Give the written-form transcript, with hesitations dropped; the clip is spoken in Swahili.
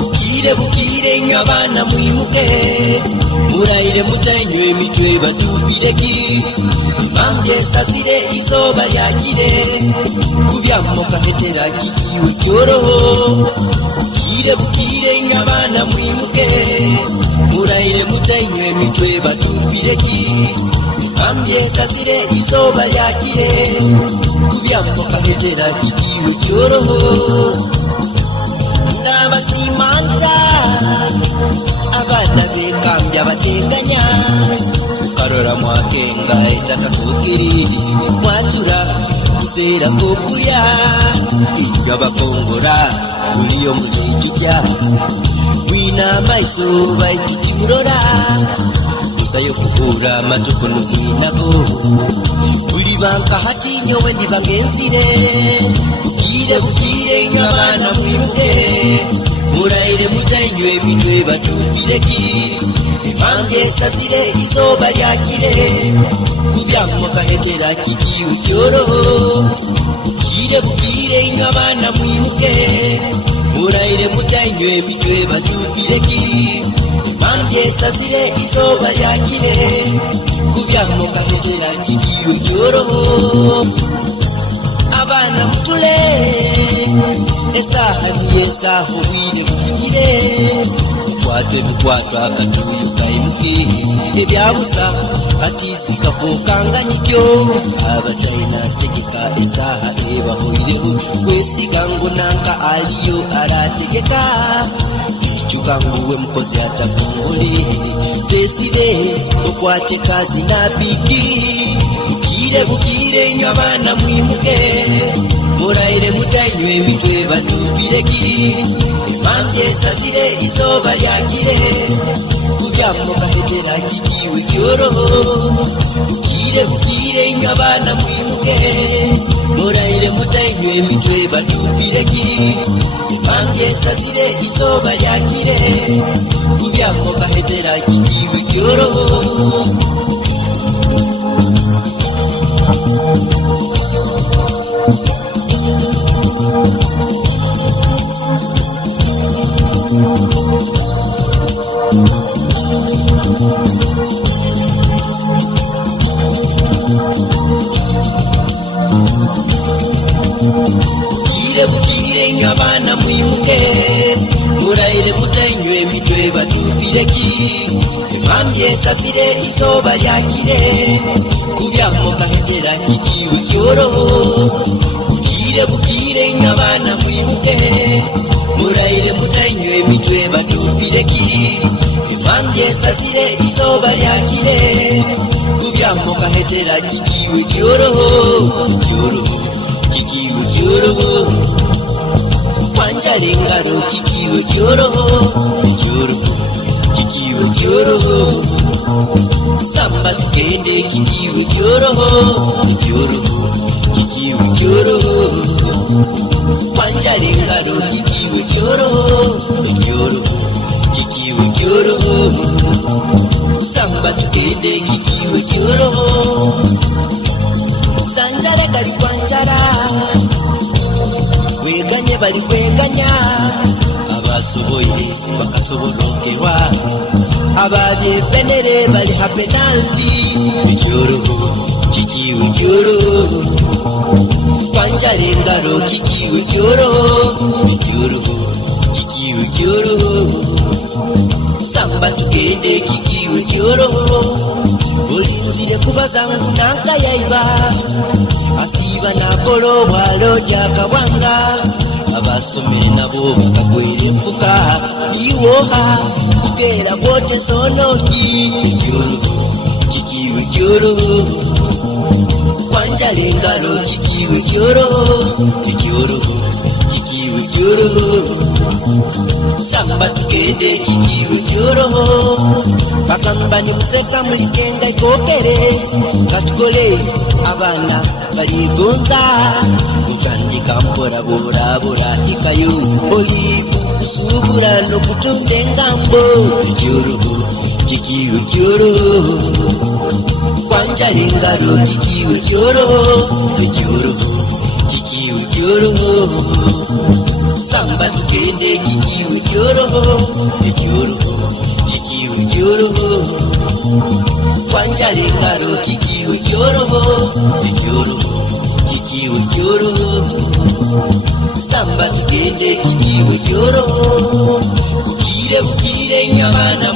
Bukire bukire nyabana mwimuke, murayire mutanywe emitwe batubireki. Mambye sasire izoba lyakire, kubyammo kahetera kikiwe kyoroho. Bukire bukire nyabana mwimuke, murayire mutanywe emitwe batubireki. Mambye sasire izoba lyakire, kubyammo kahetera kikiwe kyoroho. Ndabasimanta abana bekambya bateganya, karora mwakenga etaka kukiri mwatura kusera kokulya ibyo abakongora uliyo mujijja wina maiso baitutimurora usayo kukura matukono kwinako uli banka hati nyowe ndibangenzire. Bukire bukire nyabana mwimuke, murayire mutanywe emitwe batubireki. Mambye sasire izoba lyakire, kubyammo kahetera kikiwe kyoroho. Bukire bukire nyabana mwimuke, murayire mutanywe emitwe batubireki. Mambye sasire izoba lyakire, kubyammo kahetera kikiwe kyoroho. Abana mutule esaha niyesaha obwire bukire, mukwate mukwatwa akatuyo kaimuke ebyabusa kati zikafuukanga nibyo. Abachina tegeka esaha ebahoireho, kwesiga ngo nanka aliyo arategeka. Ichuka nguwe mukozi atakongole, sesire okwate kazi na bidii. Bukire bukire nyabana mwimuke, murayire mutanywe emitwe batubireki. Mambye sasire izoba lyakire, kubyammo kahetera kikiwe kyoroho. Bukire bukire nyabana mwimuke, murayire mutanywe emitwe batubireki. Mambye sasire izoba lyakire, kubyammo kahetera kikiwe kyoroho. Bukire bukire nyabana mwimuke, murayire mutanywe emitwe batubireki. Mambye sasire izoba lyakire, kubyammo kahetera kikiwe kyoroho. Bukire bukire nyabana mwimuke, murayire mutanywe emitwe batubireki. Mambye sasire izoba lyakire, kubyammo kahetera kikiwe kyoroho. Kyoroho kikiwe kyoroho, wanjale engalo kikiwe kyoroho. Kyoroho kikiwe kyoroho, samba tugende kikiwe kyoroho. Kyoroho kikiwe kyoroho, wanjale engalo kikiwe kyoroho. Kyoroho kikiwe kyoroho, samba tugende kikiwe kyoroho. Sanjale gali kwanjala, weganye bali kweganya. Abasoboye bakasobolokerwa, ababyepenere bali ha penalty. Kyoroho kikiwe kyoroho, wanjale engalo kikiwe kyoroho. Kyoroho kikiwe kyoroho, samba tugende kikiwe kyoroho. Olinzire kubazangu nanka yaiba, asiba nakolo bwalo jakabwanga. Abasomere nabo bakagwera enfuka, iwoha kukera bote sonoki. Kyoroho kikiwe kyoroho, wanjale engalo kikiwe kyoroho. Kyoroho kikiwe kyoroho, samba tugende kikiwe kyoroho. Bakamba ni museka muligenda ikokere, katukole abana baligonza. Ugandika mpora bora bora ikayo, oli kusubura no kutunda engambo. Kyoroho kikiwe kyoroho, wanjale engalo kikiwe kyoroho. Kyoroho kikiwe kikiwe cyoroho samba tugende kikiwe cyoroho kikiwe cyoroho kwanjale ngaro kikiwe cyoroho kikiwe cyoroho samba tugende kikiwe cyoroho bukire nyabana